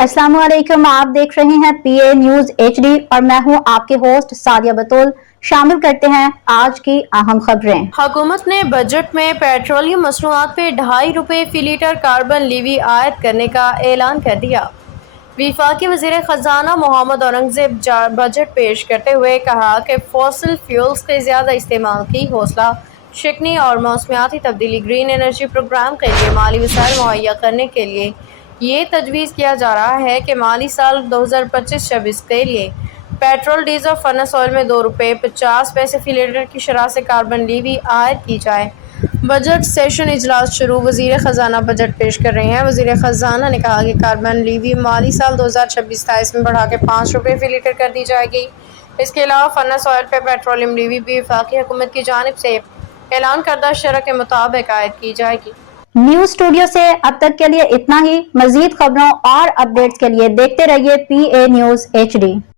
अस्सलाम वालेकुम, आप देख रहे हैं पीए न्यूज एचडी और मैं हूं आपके होस्ट सादिया बतूल। शामिल करते हैं आज की अहम खबरें। हुकूमत ने बजट में पेट्रोलियम मसनूआत पे ₹2.5 फी लीटर कार्बन लीवी आयद करने का ऐलान कर दिया। वफाकी वज़ीर ख़ज़ाना मोहम्मद औरंगज़ेब बजट पेश करते हुए कहा कि फॉसिल फ्यूल्स के ज़्यादा इस्तेमाल की हौसला शिकनी और मौसमियाती तब्दीली ग्रीन एनर्जी प्रोग्राम के लिए माली वसाइल मुहैया करने के लिए ये तजवीज़ किया जा रहा है कि माली साल 2025-26 के लिए पेट्रोल डीजल फर्नेस ऑयल में ₹2.50 फी लीटर की शरह से कार्बन लीवी आयद की जाए। बजट सेशन इजलास शुरू, वज़ीर ख़ज़ाना बजट पेश कर रहे हैं। वज़ीर ख़ज़ाना ने कहा कि कार्बन लीवी माली साल 2026-27 में बढ़ा के ₹5 फी लीटर कर दी जाएगी। इसके अलावा फर्नेस ऑयल पर पेट्रोलियम लीवी भी वफाकी हुकूमत की जानिब से ऐलान करदा शरह के मुताबिक आयद की जाएगी। न्यूज स्टूडियो से अब तक के लिए इतना ही। मजीद खबरों और अपडेट्स के लिए देखते रहिए पीए न्यूज एचडी।